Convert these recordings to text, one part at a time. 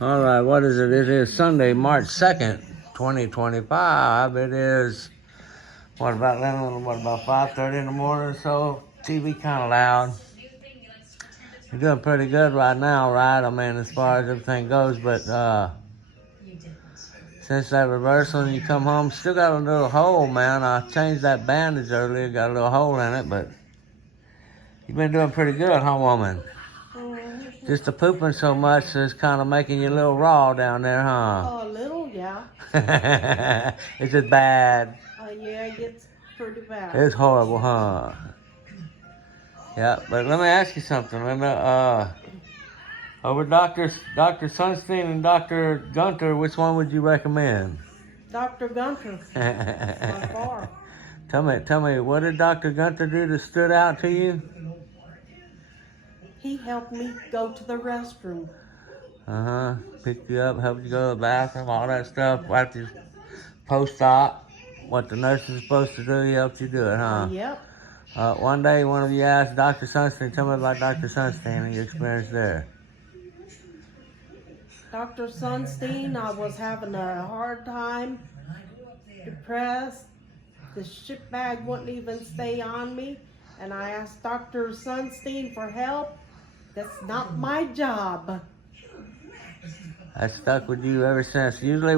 All right, what is it? It is Sunday, March 2nd, 2025. It is, about 5:30 in the morning or so. TV kind of loud. You're doing pretty good right now, right? I mean, as far as everything goes, but since that reversal and you come home, still got a little hole, man. I changed that bandage earlier, got a little hole in it, but you've been doing pretty good, huh, woman? Just the pooping so much is kind of making you a little raw down there, huh? Oh, a little, yeah. Is it bad? Yeah, it gets pretty bad. It's horrible, huh? Yeah, but let me ask you something, Linda. Over Dr. Sunstein and Dr. Gunter, which one would you recommend? Dr. Gunter, by far. Tell me, what did Dr. Gunter do that stood out to you? He helped me go to the restroom. Picked you up, helped you go to the bathroom, all that stuff. After post-op, what the nurse is supposed to do, he helped you do it, huh? Yep. One day, one of you asked Dr. Sunstein, tell me about Dr. Sunstein and your experience there. Dr. Sunstein, I was having a hard time, depressed. The ship bag wouldn't even stay on me. And I asked Dr. Sunstein for help. That's not my job. I stuck with you ever since. Usually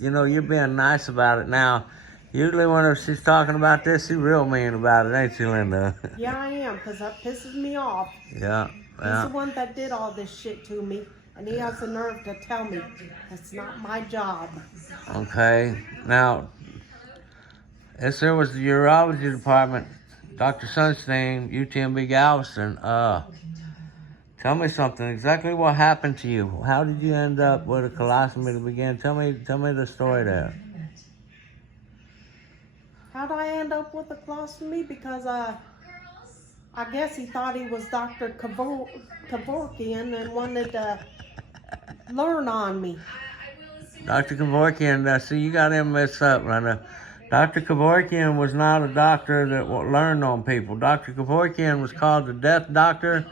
you're being nice about it now. Usually when she's talking about this, she's real mean about it, ain't you, Linda? Yeah, I am, because that pisses me off. Yeah. He's the one that did all this shit to me, and he has the nerve to tell me that's not my job. Okay. Now, there was the urology department, Dr. Sunstein, UTMB Galveston. Tell me something. Exactly what happened to you? How did you end up with a colostomy to begin? Tell me the story there. How did I end up with a colostomy? Because I guess he thought he was Dr. Kevorkian and wanted to learn on me. Dr. Kevorkian, see, you got him messed up, Linda. Dr. Kevorkian was not a doctor that learned on people. Dr. Kevorkian was called the death doctor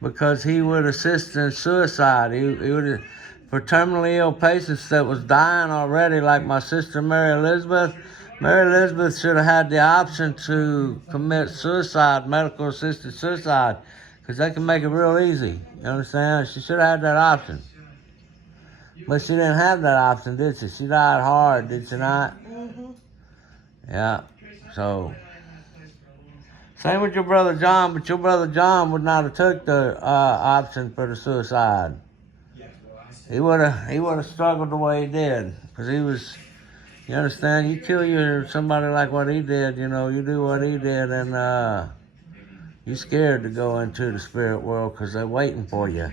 because he would assist in suicide. He would, for terminally ill patients that was dying already, like my sister Mary Elizabeth. Mary Elizabeth should have had the option to commit suicide, medical assisted suicide, because they can make it real easy. You understand? She should have had that option. But she didn't have that option, did she? She died hard, did she not? Mm-hmm. Yeah, so same with your brother John, but your brother John would not have took the option for the suicide. He would have struggled the way he did, because he was, you understand, you kill somebody like what he did, you do what he did, and you're scared to go into the spirit world because they're waiting for you.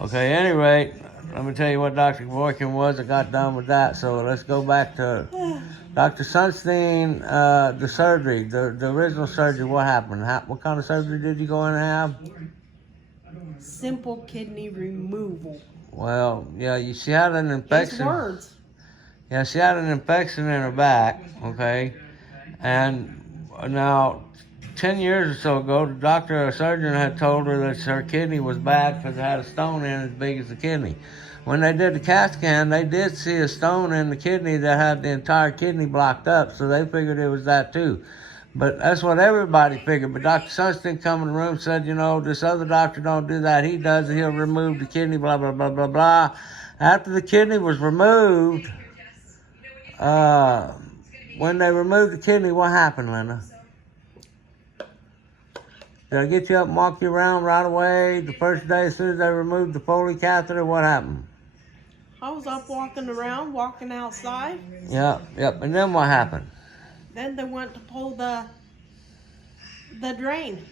Okay, anyway, let me tell you what Dr. Kevorkian was. I got done with that, so let's go back to Dr. Sunstein, the surgery, the original surgery. What happened? What kind of surgery did you go in and have? Simple kidney removal. Well, yeah, she had an infection. His words. Yeah, she had an infection in her back, okay? And now, 10 years or so ago, the doctor or surgeon had told her that her kidney was bad because it had a stone in it as big as the kidney. When they did the CAT scan, they did see a stone in the kidney that had the entire kidney blocked up, so they figured it was that too. But that's what everybody figured. But Dr. Sunstein come in the room and said, this other doctor don't do that. He does it. He'll remove the kidney, blah, blah, blah, blah, blah. After the kidney was removed, when they removed the kidney, what happened, Linda? Did I get you up and walk you around right away? The first day, as soon as they removed the Foley catheter, what happened? I was up walking around, walking outside. Yep. And then what happened? Then they went to pull the drain.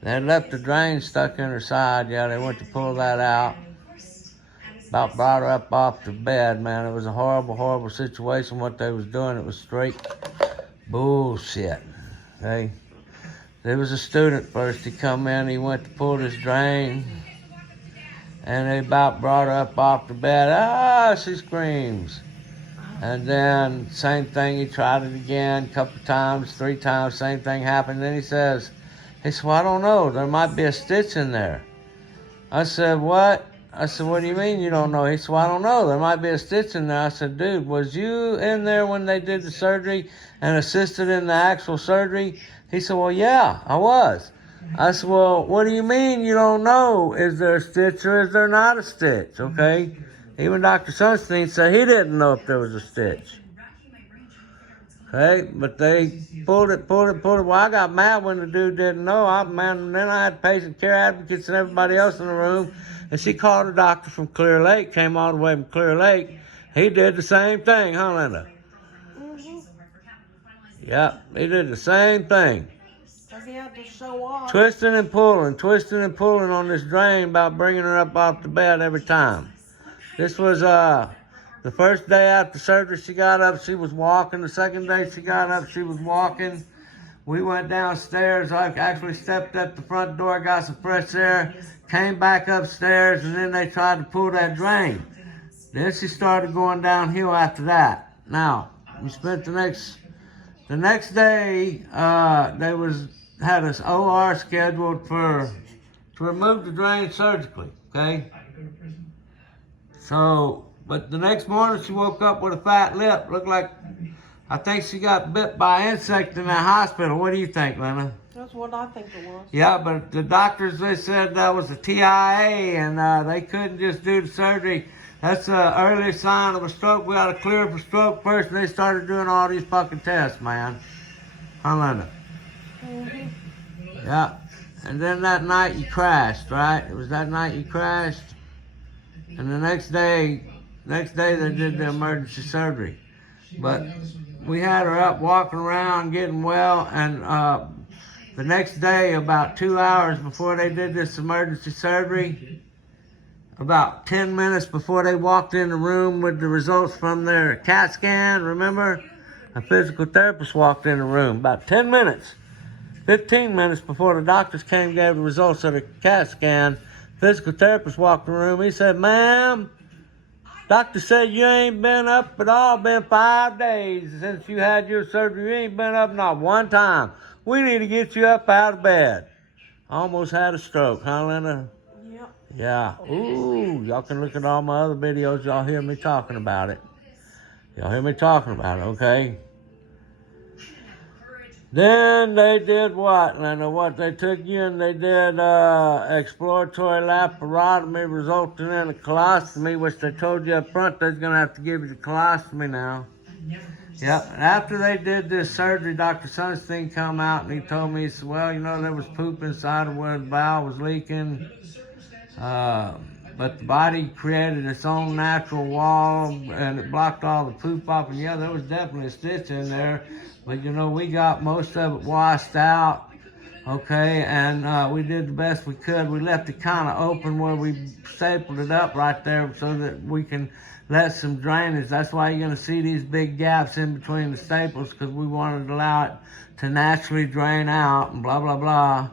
They left the drain stuck in her side. Yeah, they went to pull that out. About brought her up off the bed, man. It was a horrible, horrible situation. What they was doing, it was straight bullshit. Okay? There was a student first. He come in, he went to pull this drain, and they about brought her up off the bed. Ah, she screams. And then, same thing, he tried it again, a couple times, 3 times, same thing happened. Then he says, He said, well, I don't know. There might be a stitch in there. I said, what? I said, what do you mean you don't know? He said, well, I don't know. There might be a stitch in there. I said, dude, was you in there when they did the surgery and assisted in the actual surgery? He said, well, yeah, I was. I said, well, what do you mean you don't know? Is there a stitch or is there not a stitch? Okay? Even Dr. Sunstein said he didn't know if there was a stitch. Okay? But they pulled it. Well, I got mad when the dude didn't know. Then I had patient care advocates and everybody else in the room. And she called a doctor from Clear Lake, came all the way from Clear Lake. He did the same thing, huh, Linda? Mm-hmm. Yep, he did the same thing. Because he had to show off. Twisting and pulling on this drain about bringing her up off the bed every time. This was the first day after surgery she got up, she was walking. The second day she got up, she was walking. We went downstairs. I actually stepped at the front door, got some fresh air, came back upstairs, and then they tried to pull that drain. Then she started going downhill after that. Now, we spent the next day, they had us OR scheduled to remove the drain surgically, okay? So, but the next morning she woke up with a fat lip. Looked like, I think she got bit by an insect in that hospital. What do you think, Lena? That's what I think it was. Yeah, but the doctors, they said that was a TIA, and they couldn't just do the surgery. That's an early sign of a stroke. We got to clear for stroke first, and they started doing all these fucking tests, man. Huh, Linda? Mm-hmm. Yeah. And then that night you crashed, right? It was that night you crashed. And the next day they did the emergency surgery. But we had her up walking around, getting well, and the next day, about 2 hours before they did this emergency surgery, about 10 minutes before they walked in the room with the results from their CAT scan, remember? A physical therapist walked in the room about 10 minutes, 15 minutes before the doctors came and gave the results of the CAT scan. Physical therapist walked in the room. He said, ma'am, doctor said you ain't been up at all. Been 5 days since you had your surgery. You ain't been up not one time. We need to get you up out of bed. Almost had a stroke, huh, Linda? Yep. Yeah. Ooh, y'all can look at all my other videos. Y'all hear me talking about it. Y'all hear me talking about it, okay? Then they did what, Linda? What, they took you and they did exploratory laparotomy resulting in a colostomy, which they told you up front they're going to have to give you the colostomy now. Yep. And after they did this surgery, Dr. Sunstein come out and he told me, he said, well, you know, there was poop inside of where the bowel was leaking. But the body created its own natural wall and it blocked all the poop off. And yeah, there was definitely a stitch in there. But, you know, we got most of it washed out, okay, and we did the best we could. We left it kind of open where we stapled it up right there so that we can let some drainage. That's why you're going to see these big gaps in between the staples, because we wanted to allow it to naturally drain out and blah, blah, blah,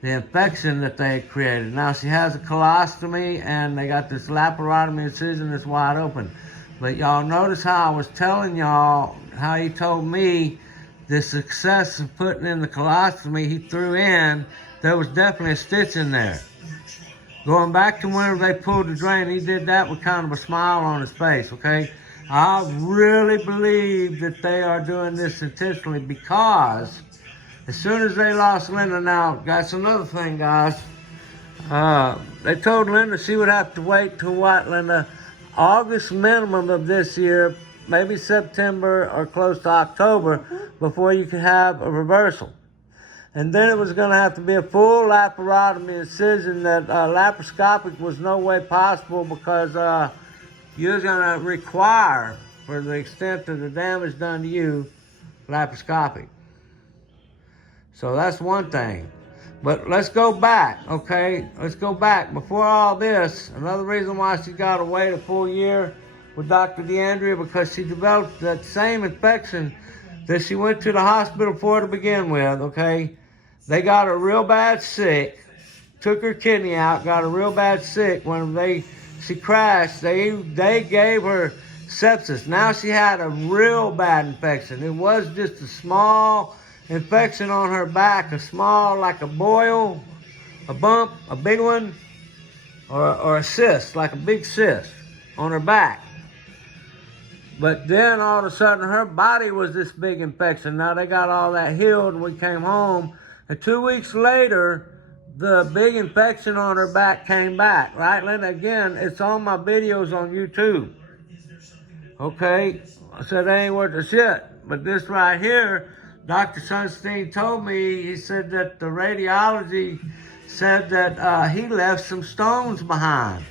the infection that they had created. Now, she has a colostomy, and they got this laparotomy incision that's wide open. But y'all notice how I was telling y'all, how he told me the success of putting in the colostomy he threw in, there was definitely a stitch in there. Going back to whenever they pulled the drain, he did that with kind of a smile on his face, okay? I really believe that they are doing this intentionally, because as soon as they lost Linda, now, that's another thing, guys. They told Linda she would have to wait till what, Linda? August minimum of this year, maybe September or close to October, before you could have a reversal. And then it was going to have to be a full laparotomy incision that laparoscopic was no way possible, because you're going to require, for the extent of the damage done to you, laparoscopic. So that's one thing. But let's go back, okay? Let's go back. Before all this, another reason why she got to wait a full year with Dr. DeAndrea, because she developed that same infection that she went to the hospital for to begin with, okay? They got her real bad sick, took her kidney out, got her real bad sick. When she crashed, they gave her sepsis. Now she had a real bad infection. It was just a small infection on her back, a small, like a boil, a bump, a big one, or a cyst, like a big cyst on her back. But then all of a sudden her body was this big infection. Now they got all that healed and we came home. And 2 weeks later, the big infection on her back came back, right? And again, it's on my videos on YouTube. Okay, I said they ain't worth a shit. But this right here, Dr. Sunstein told me, he said that the radiology said that he left some stones behind.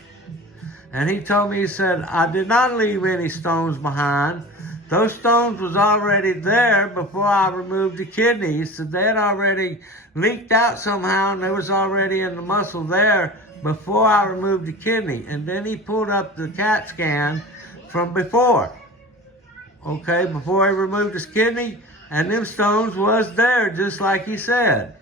And he told me, he said, I did not leave any stones behind. Those stones was already there before I removed the kidney. He said they had already leaked out somehow and they was already in the muscle there before I removed the kidney. And then he pulled up the CAT scan from before. Okay, before he removed his kidney, and them stones was there just like he said.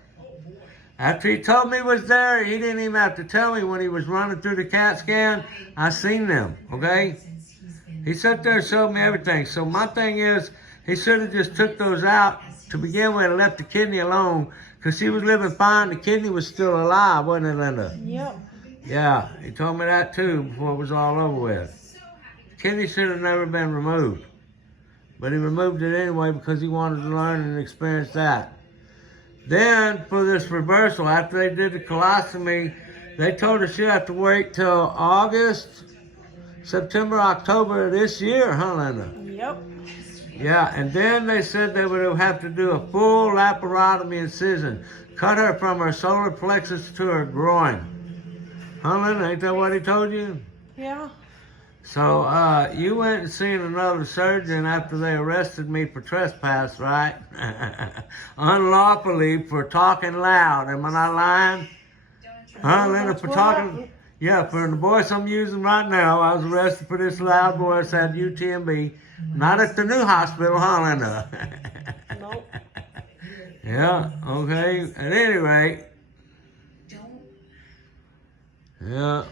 After he told me it was there, he didn't even have to tell me when he was running through the CAT scan. I seen them, okay? He sat there and showed me everything. So my thing is, he should have just took those out to begin with and left the kidney alone, because she was living fine. The kidney was still alive, wasn't it, Linda? Yep. Yeah, he told me that too before it was all over with. The kidney should have never been removed. But he removed it anyway because he wanted to learn and experience that. Then, for this reversal, after they did the colostomy, they told her she'd have to wait till August, September, October of this year, huh, Linda? Yep. Yeah, and then they said they would have to do a full laparotomy incision, cut her from her solar plexus to her groin. Huh, Linda? Ain't that what he told you? Yeah. So, you went and seen another surgeon after they arrested me for trespass, right? Unlawfully for talking loud. Am I not lying? Huh, Linda, for talking? Yeah, for the voice I'm using right now, I was arrested for this loud voice at UTMB. Not at the new hospital, huh, Linda? Nope. Yeah, okay. At any rate. Yeah.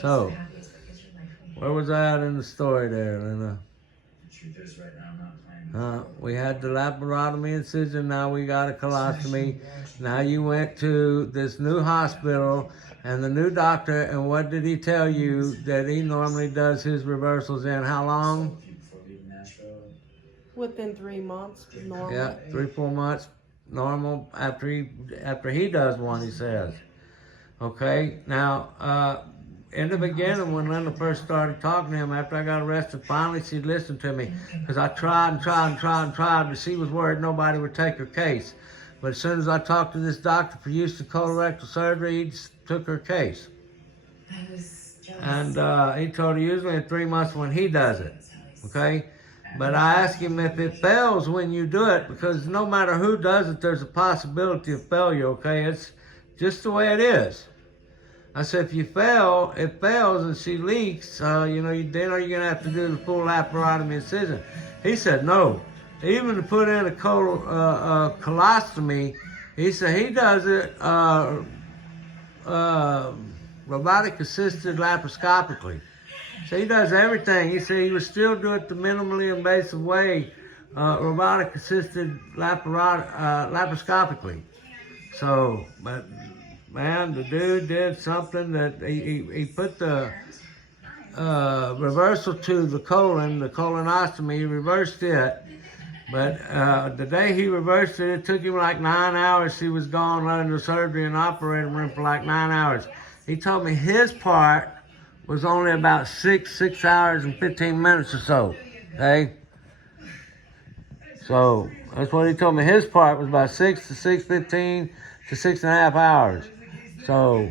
So, where was I at in the story there, Linda? We had the laparotomy incision, now we got a colostomy. Now you went to this new hospital and the new doctor, and what did he tell you that he normally does his reversals in? How long? Within 3 months, normal. Yeah, 3-4 months, normal, after he does one, he says. Okay, now, in the beginning, when Linda first started talking to him, after I got arrested, finally she listened to me. Because I tried, but she was worried nobody would take her case. But as soon as I talked to this doctor for use of colorectal surgery, he just took her case. And he told her usually in 3 months when he does it, okay? But I asked him if it fails when you do it, because no matter who does it, there's a possibility of failure, okay? It's just the way it is. I said, if you fail, it fails and she leaks, then are you going to have to do the full laparotomy incision? He said, no. Even to put in a colostomy, he said he does it robotic-assisted laparoscopically. So he does everything. He said he would still do it the minimally invasive way, robotic-assisted laparoscopically. So, but... man, the dude did something that he put the reversal to the colon, the colonostomy, he reversed it. But the day he reversed it, it took him like 9 hours. He was gone running the surgery and operating room for like 9 hours. He told me his part was only about 6 hours and 15 minutes or so, okay? So that's what he told me. His part was about 6 to 6:15 to 6.5 hours. So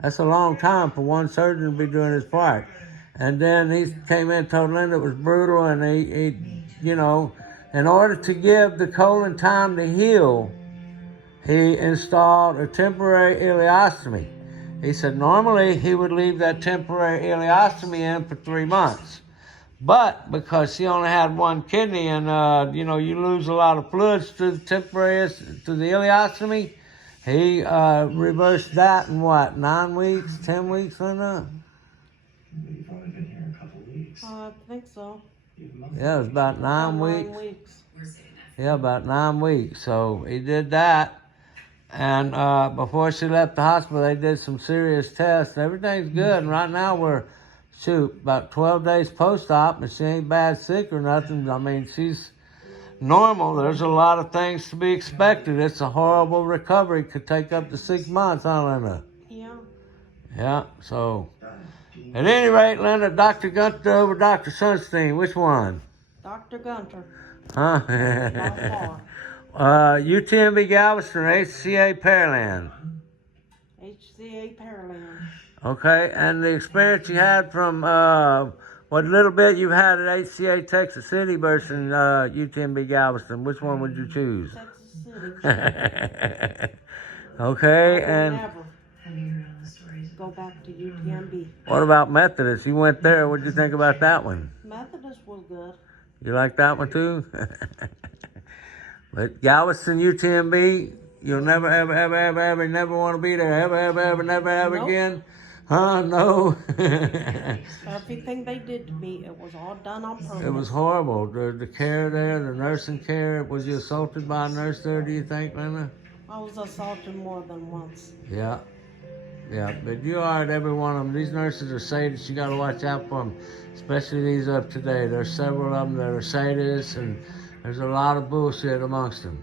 that's a long time for one surgeon to be doing his part. And then he came in and told Linda it was brutal, and he in order to give the colon time to heal, he installed a temporary ileostomy. He said normally he would leave that temporary ileostomy in for 3 months. But because she only had one kidney and, you lose a lot of fluids to the ileostomy, he reversed that in what, 9 weeks, 10 weeks, Linda? I think so. Yeah, it was about 9 weeks. 9 weeks. Yeah, about 9 weeks. So he did that. And before she left the hospital, they did some serious tests. Everything's good. And right now we're, about 12 days post-op, and she ain't bad sick or nothing. I mean, she's normal. There's a lot of things to be expected. It's a horrible recovery. Could take up to 6 months, huh, Linda? Yeah. Yeah, so at any rate, Linda, Dr. Gunter over Dr. Sunstein, which one? Dr. Gunter. Huh? By far. UTMB Galveston, Hca Pearland. Hca Pearland. Okay, and the experience you had from what little bit you had at HCA Texas City versus UTMB Galveston, which one would you choose? Texas City. Okay, I and never go back to UTMB. what about Methodist? You went there. What did you think about that one? Methodist was good. You like that one too? But Galveston, UTMB, you'll never, ever, ever, ever, ever, never want to be there. Ever, ever, ever, never, ever Nope. again? Huh? No. Everything they did to me, it was all done on purpose. It was horrible. The care there, the nursing care. Was you assaulted by a nurse there, do you think, Linda? I was assaulted more than once. Yeah. Yeah, but you are at every one of them. These nurses are sadists. You got to watch out for them, especially these up today. There's several of them that are sadists, and there's a lot of bullshit amongst them.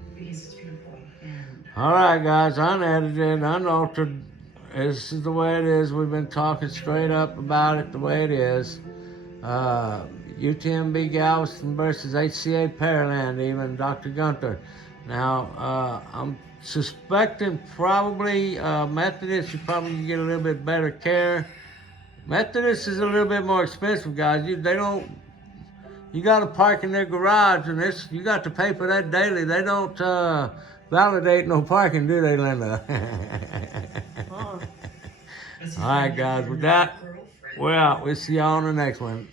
All right, guys, unedited, unaltered. This is the way it is. We've been talking straight up about it the way it is. UTMB Galveston versus HCA Pearland, even Dr. Gunter. Now, I'm suspecting probably Methodist, you probably can get a little bit better care. Methodist is a little bit more expensive, guys. You got to park in their garage, and you got to pay for that daily. They don't validate no parking, do they, Linda? All right, guys, with that, we're out. We'll see y'all on the next one.